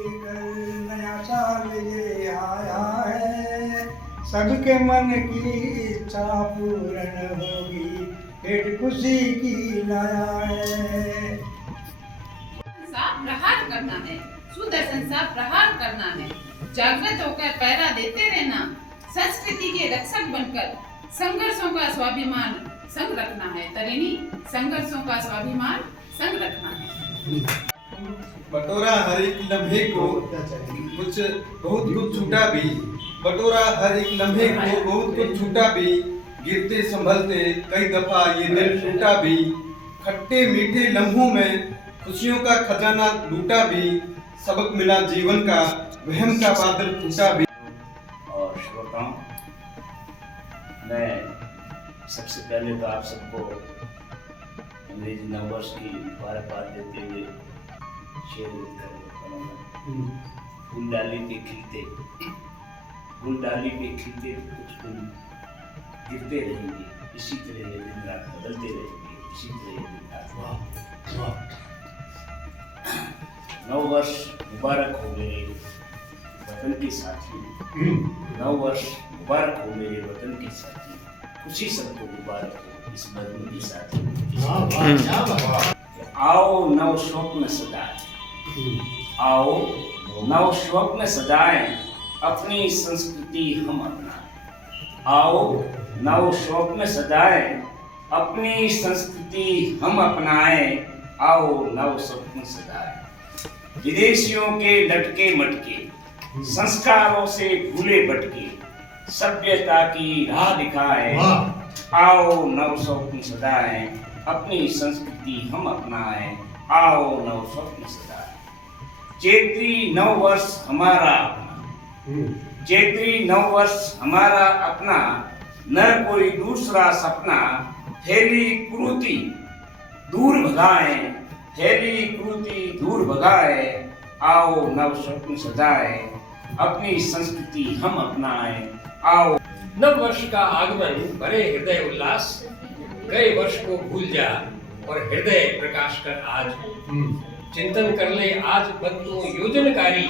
लेकर नया साल ये आया है, सबके मन की इच्छा पूर्ण होगी, पेट खुशी की लाया है। साफ प्रहार करना है, सुदर्शन साफ प्रहार करना है, जागृत होकर पहरा देते रहना, संस्कृति के रक्षक बनकर संघर्षों का स्वाभिमान संग रखना है। तरिणी, संघर्षों का स्वाभिमान संग रखना है। बटोरा हर एक लम्हे को कुछ बहुत कुछ छूटा भी, बटोरा हर एक लम्हे को बहुत कुछ छूटा भी, गिरते संभलते कई दफा ये दिल टूटा भी, खट्टे मीठे लम्हों में खुशियों का खजाना लूटा भी, सबक मिला जीवन का वहम का बादल टूटा भी। और श्रोताओं, मैं सबसे पहले तो आप सबको अंग्रेजी नववर्ष की मुबारकबाद देते हुए शेर करूँगा। फूल डाली पे खिलते, फूल डाली पे खिलते कुछ फूल गिरते रहेंगे, इसी तरह ये दिन रात बदलते रहेंगे, इसी तरह ये दिन रात। नव वर्ष मुबारक हो मेरे वतन के साथी, नव वर्ष मुबारक हो मेरे वतन के साथी, खुशी सबको मुबारक हो इस मजनू के साथी। आओ नव स्वप्न सजाए, आओ नव स्वप्न सजाए, अपनी संस्कृति हम अपनाएं। आओ नव स्वप्न सजाए, अपनी संस्कृति हम अपनाएं। आओ नव स्वप्न सजाए, विदेशियों के लटके मटके संस्कारों से भूले भटके, सभ्यता की राह दिखाए। आओ नव स्वप्न सजाए, अपनी संस्कृति हम अपनाएं। आओ नव स्वप्न सजाए, चैत्री नव वर्ष हमारा अपना, चैत्री नव वर्ष हमारा अपना, न कोई दूसरा सपना, फैली कुरीति दूर भगाए, फैली कुरीति दूर भगाए। आओ नव स्वप्न सजाए, अपनी संस्कृति हम अपनाएं। आओ नव वर्ष का आगमन भरे हृदय उल्लास, गए वर्ष को भूल जा और हृदय प्रकाश कर आज, चिंतन कर ले आज बंतु योजनकारी,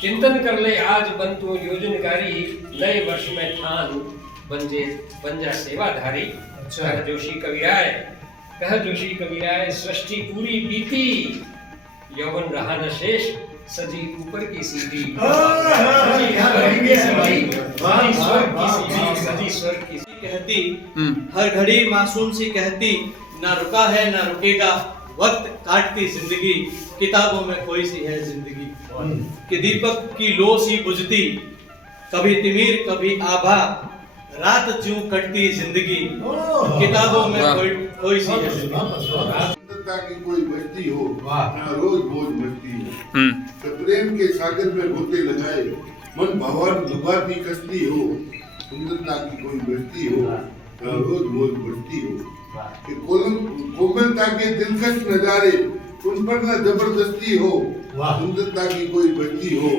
चिंतन कर ले आज बंतु योजनकारी, नए वर्ष में ठान बन जा सेवाधारी। कह जोशी कविराय, कह जोशी कविराय, सृष्टि पूरी बीती, यौवन रहा न शेष, सजी ऊपर की सीढ़ी, सजी ऊपर की सीढ़ी, सजी स्वर्ग की कहती, हर घड़ी मासूम सी कहती, ना रुका है ना रुकेगा, वक्त काटती जिंदगी, किताबों में खोई सी है जिंदगी, कि दीपक की लो सी बुझती, कभी तिमिर कभी आभा, रात ज्यों कटती जिंदगी, किताबों में खोई सी है जिंदगी। की कोई बस्ती हो ना रोज बोझ मस्ती हो, तो प्रेम के सागर में गोते लगाए, मन भवन लुभाती कश्ती हो, सुंदरता की कोई बस्ती हो ना रोज बोझ मस्ती हो, कि कोमलता के दिलकश नजारे उन पर न जबरदस्ती हो, सुंदरता की कोई बस्ती हो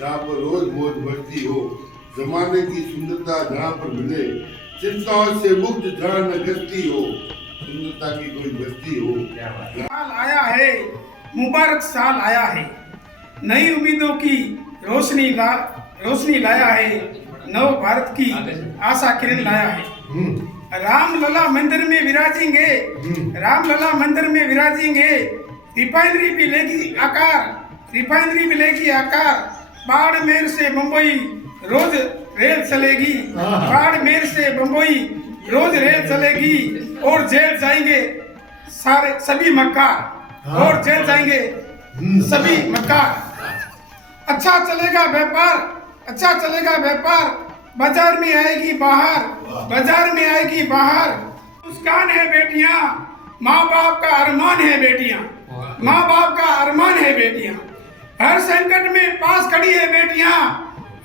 जहाँ पर रोज बोझ मस्ती हो, जमाने की सुंदरता जहाँ पर मिले, चिंताओं से मुक्त जहाँ न गस्ती हो, सुंदरता की कोई बस्ती हो। साल आया है, मुबारक साल आया है, नई उम्मीदों की रोशनी लाया है, नव भारत की आशा किरण लाया है। राम लला मंदिर में विराजेंगे, राम लला मंदिर में विराजेंगे, रिफाइनरी भी लेगी आकार, रिफाइनरी भी लेगी आकार, बाड़मेर से मुंबई रोज रेल चलेगी, बाड़मेर से मुंबई रोज रेल चलेगी, और जेल जाएंगे सारे सभी मक्कार, और जेल जाएंगे सभी मक्कार। अच्छा चलेगा व्यापार, अच्छा चलेगा व्यापार, बाजार में आएगी बाहर, बाजार में आएगी बाहर। मुस्कान है बेटियां, माँ बाप का अरमान है बेटियां, माँ बाप का अरमान है बेटियां, हर संकट में पास खड़ी है बेटियां,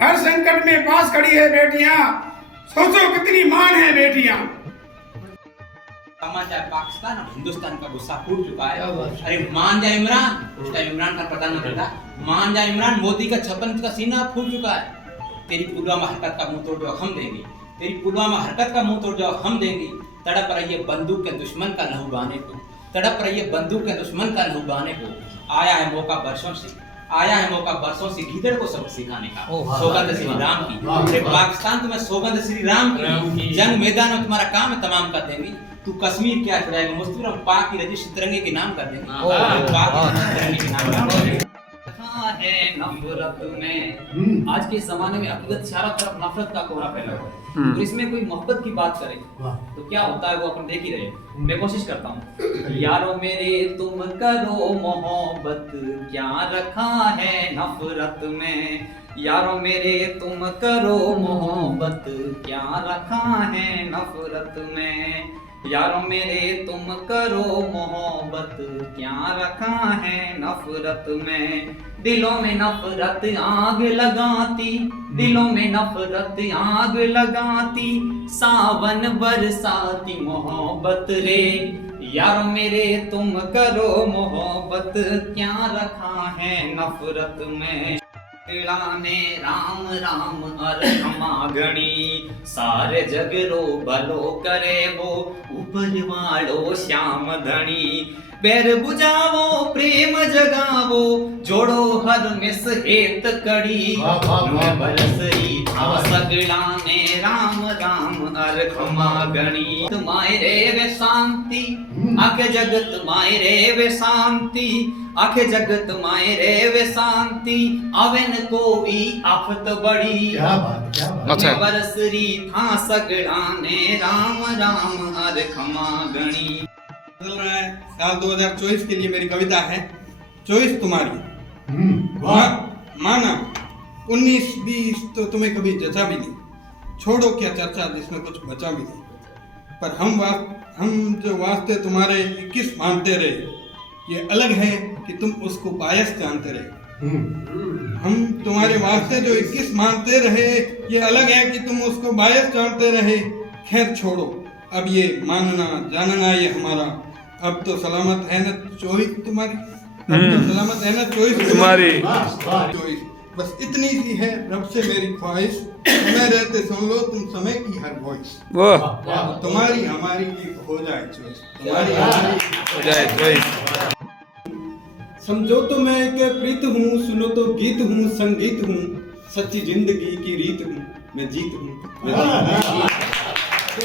हर संकट में पास खड़ी है बेटियां, सोचो कितनी मान है बेटियां। समाचार पाकिस्तान और हिंदुस्तान का गुस्सा फूट चुका है। अरे मान जा इमरान, उस टाइम इमरान का प्रधानमंत्री था, मान जा इमरान, मोदी का 56 का सीना फूट चुका है। तेरी पुलवामा हरकत का मुंह तोड़ जवाब हम देंगे, तेरी पुलवामा हरकत का मुंह तोड़ जवाब हम देंगे। तड़प रही है बंदूक के दुश्मन का लहू बहाने को, तड़प रही है बंदूक के दुश्मन का लहू बहाने को। आया है मौका बरसों से, आया है मौका बरसों से गीदड़ को सबक सिखाने का। सौगंध श्री राम की, अरे पाकिस्तान तुम्हें सौगंध श्री राम की, जंग मैदान में तुम्हारा काम तमाम कर देंगे। तू कश्मीर क्या छुड़ाएगा, मुस्तफिर हम पाक की रजिश तिरंगे के नाम कर देंगे, पाक की तिरंगे के नाम कर देंगे। है नफरत में, आज के जमाने में अकीदत चारों तरफ नफरत का कोहरा फैला हुआ है, तो इसमें कोई मोहब्बत की बात करे तो क्या होता है वो अपन देख ही रहे। मैं कोशिश करता हूँ। यारों मेरे तुम करो मोहब्बत, क्या रखा है नफरत में, यारों मेरे तुम करो मोहब्बत, क्या रखा है नफरत में, यारों मेरे तुम करो मोहब्बत, क्या रखा है नफरत में, दिलों में नफरत आग लगाती, दिलों में नफरत आग लगाती, सावन बरसाती मोहब्बत रे, यारों मेरे तुम करो मोहब्बत, क्या रखा है नफरत में। ने राम राम अर क्षमागणी, सारे जग रो भलो करे वो, ऊपर वालो श्याम धनी, बैर बुझावो प्रेम जगावो, जोड़ो हर मिस हेत कड़ी, बरसरी था सगला ने राम राम अर क्षमागणी, तुम्हारे रे वे शांति, आखे जगत माए रे वे शांति, आखे जगत माए रे वे शांति, आवेन कोई आफत बड़ी, क्या बात बरसरी था सगड़ा ने राम राम हर क्षमा गणी। चल रहा है साल 2024 के लिए मेरी कविता है चॉइस तुम्हारी। माना 19-20 तो तुम्हें कभी जचा भी नहीं, छोड़ो क्या चर्चा जिसमें कुछ बचा भी नहीं, पर हम जो वास्ते तुम्हारे 21 मानते रहे, ये अलग है कि तुम उसको बायस जानते रहे। हम तुम्हारे वास्ते जो 21 मानते रहे, ये अलग है कि तुम उसको बायस जानते रहे। खैर छोड़ो अब ये मानना जानना ये हमारा, अब तो सलामत है ना चॉइस तुम्हारी, अब तो सलामत है ना चॉइस तुम्हारी। चॉइस बस इतनी सी है रब से मेरी ख्वाहिश, समय रहते सुन लो तुम समय की हर वॉइस, तुम्हारी हमारी की हो जाए चॉइस, तुम्हारी हमारी हो जाए चॉइस। समझो तो मैं एक प्रीत हूँ, सुनो तो गीत हूँ, संगीत हूँ, सच्ची जिंदगी की रीत हूँ, मैं जीत हूँ। तो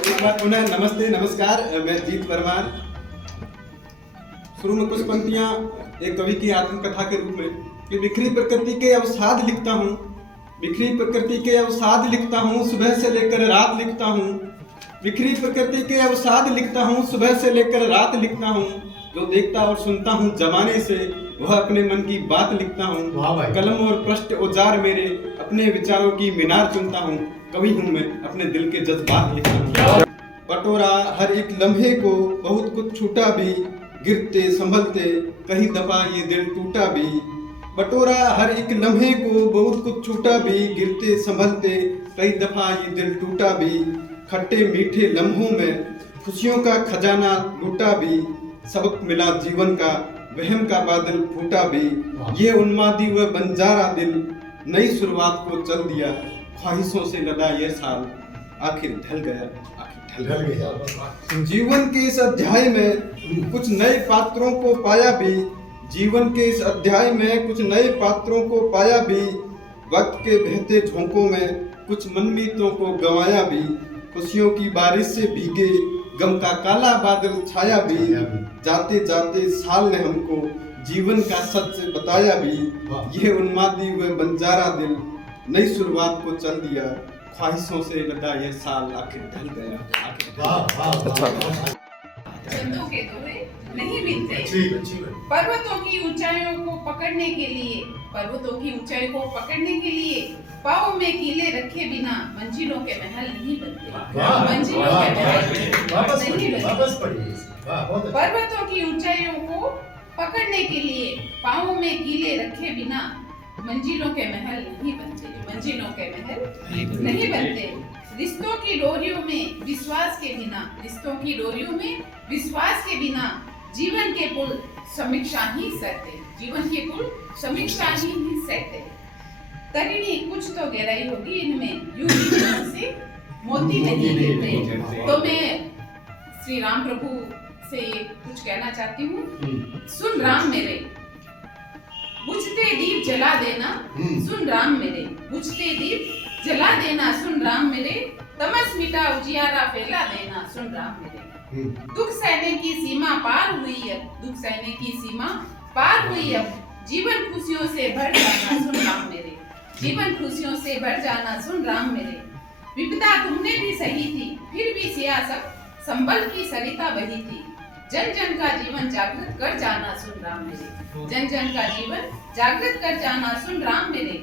एक बार पुनः नमस्ते नमस्कार, मैं जीत परमार। शुरू में कुछ पंक्तियाँ एक कवि की आत्मकथा के रूप में कि बिखरी प्रकृति के अवसाद लिखता हूँ, बिखरी प्रकृति के अवसाद लिखता हूँ, सुबह से लेकर रात लिखता हूँ, बिखरी प्रकृति के अवसाद लिखता हूँ, सुबह से लेकर रात लिखता हूँ, जो देखता और सुनता हूँ जमाने से वह अपने मन की बात लिखता हूँ, कलम और पृष्ठ औजार मेरे अपने विचारों की मीनार चुनता हूँ, कवि हूँ मैं अपने दिल के जज्बात लिखता हूँ। बटोरा हर एक लम्हे को बहुत कुछ छूटा भी, गिरते संभलते कई दफा ये दिल टूटा भी, बटोरा हर एक लम्हे को बहुत कुछ छूटा भी, गिरते संभलते कई दफा ये दिल टूटा भी, खट्टे मीठे लम्हों में खुशियों का खजाना लूटा भी, सबक मिला जीवन का वहम का बादल फूटा भी, ये उन्मादी व बंजारा दिल नई शुरुआत को चल दिया, ख्वाहिशों से लदा ये साल आखिर ढल गया, आखिर ढल गया। जीवन के इस अध्याय में कुछ नए पात्रों को पाया भी, जीवन के इस अध्याय में कुछ नए पात्रों को पाया भी, वक्त के बहते झोंकों में कुछ मनमीतों को गंवाया भी, खुशियों की बारिश से भीगे गम का काला बादल छाया भी, जाते जाते साल ने हमको जीवन का सच बताया भी, यह उन्मादी व बंजारा दिल नई शुरुआत को चल दिया, ख्वाहिशों से लदा यह साल आखिर ढल गया, आखिर। चंदों के दोहे नहीं मिलते, पर्वतों की ऊंचाइयों को पकड़ने के लिए, पर्वतों की ऊंचाई को पकड़ने के लिए पाँव में कीले रखे बिना मंजिलों के महल नहीं बनते, मंजिलों के महल नहीं बनते। पर्वतों की ऊंचाइयों को पकड़ने के लिए पाँव में कीले रखे बिना मंजिलों के महल नहीं बनते, मंजिलों के महल नहीं बनते। रिश्तों की डोरियों में विश्वास के बिना, रिश्तों की डोरियों में विश्वास के बिना जीवन के पुल समीक्षा ही सहते, जीवन के पुल समीक्षा ही सहते। तरिणी कुछ तो गहराई होगी इनमें, यूं ही से मोती नहीं गिरते। तो मैं श्री राम प्रभु से कुछ कहना चाहती हूँ, सुन राम मेरे जला देना सुन राम मेरे, बुझते दीप जला देना सुन राम मेरे, तमस मिटा उजियारा फैला देना सुन राम मेरे। दुख सहने की सीमा पार हुई अब, दुख सहने की सीमा पार हुई अब, जीवन खुशियों से भर जाना सुन राम मेरे, जीवन खुशियों से भर जाना सुन राम मेरे। विपदा तुमने भी सही थी, फिर भी सियासत संबल की सरिता बही थी, जन जन का जीवन जागृत कर जाना सुन राम मेरे, जन जन का जीवन जागृत कर जाना सुन राम मेरे।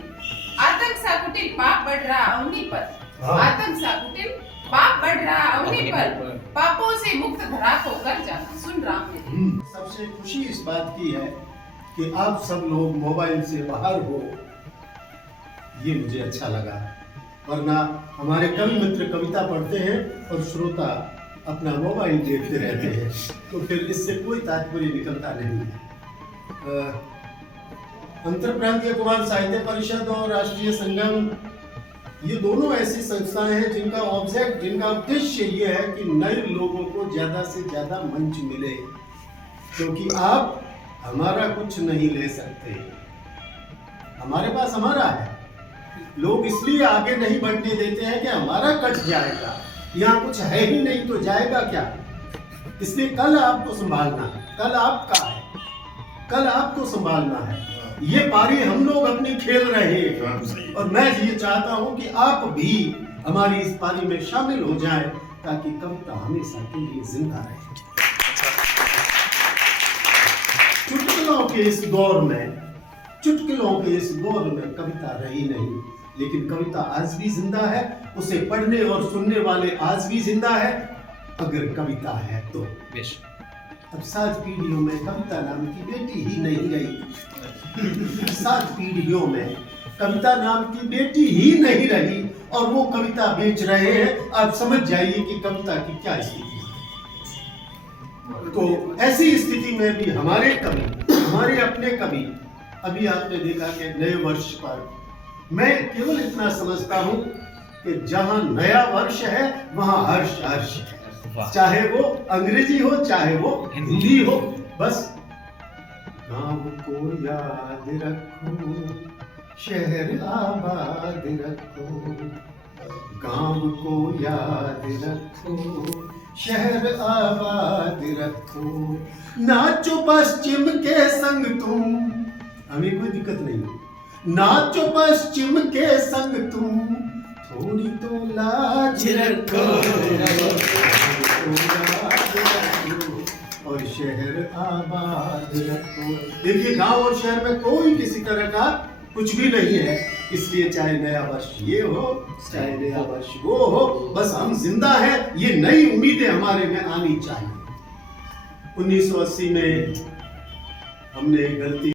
आतंक सा कुटिल पाप बढ़ रहा अवनी पर, आतंक सा कुटिल पाप बढ़ रहा अवनी पर, पापों से मुक्त धरा को कर जाना सुन राम मेरे। सबसे खुशी इस बात की है कि आप सब लोग मोबाइल से बाहर हो, ये मुझे अच्छा लगा। वरना हमारे कवि मित्र कविता पढ़ते हैं और श्रोता अपना मोबाइल देखते रहते हैं, तो फिर इससे कोई तात्पर्य निकलता नहीं है। अंतर प्रांतीय कुमार साहित्य परिषद और राष्ट्रीय संगम, ये दोनों ऐसी संस्थाएं हैं जिनका उद्देश्य ये है कि नए लोगों को ज्यादा से ज्यादा मंच मिले, क्योंकि आप हमारा कुछ नहीं ले सकते, हमारे पास हमारा है। लोग इसलिए आगे नहीं बढ़ने देते हैं कि हमारा कट जाएगा, यहाँ कुछ है ही नहीं तो जाएगा क्या। इसलिए कल आपको संभालना है, कल आपका है, कल आपको संभालना है। ये पारी हम लोग अपनी खेल रहे हैं और मैं ये चाहता हूं कि आप भी हमारी इस पारी में शामिल हो जाएं, ताकि कविता हमेशा के लिए जिंदा रहे। चुटकुलों के इस दौर में, चुटकुलों के इस दौर में कविता रही नहीं, लेकिन कविता आज भी जिंदा है, उसे पढ़ने और सुनने वाले आज भी जिंदा है, अगर कविता है तो। अब 7 पीढ़ियों में कविता नाम की बेटी ही नहीं रही, 7 पीढ़ियों में कविता नाम की बेटी ही नहीं रही, और वो कविता बेच रहे हैं। आप समझ जाइए कि कविता की क्या स्थिति है। तो ऐसी स्थिति में भी हमारे कवि, हमारे अपने कवि, अभी आपने देखा कि नए वर्ष पर मैं केवल इतना समझता हूं कि जहां नया वर्ष है वहां हर्ष हर्ष है, चाहे वो अंग्रेजी हो चाहे वो हिंदी हो। बस गांव को याद रखो, शहर आबाद रखो, गांव को याद रखो, शहर आबाद रखो, नाचो पश्चिम के संग तुम, हमें कोई दिक्कत नहीं, नाचो पश्चिम के संग तुम, थोड़ी तो लाज रखो, और शहर आबाद रखो। देखिए, गांव और शहर में कोई किसी तरह का कुछ भी नहीं है, इसलिए चाहे नया वर्ष ये हो चाहे नया वर्ष वो हो, बस हम जिंदा हैं, ये नई उम्मीदें हमारे में आनी चाहिए। 1980 में हमने गलती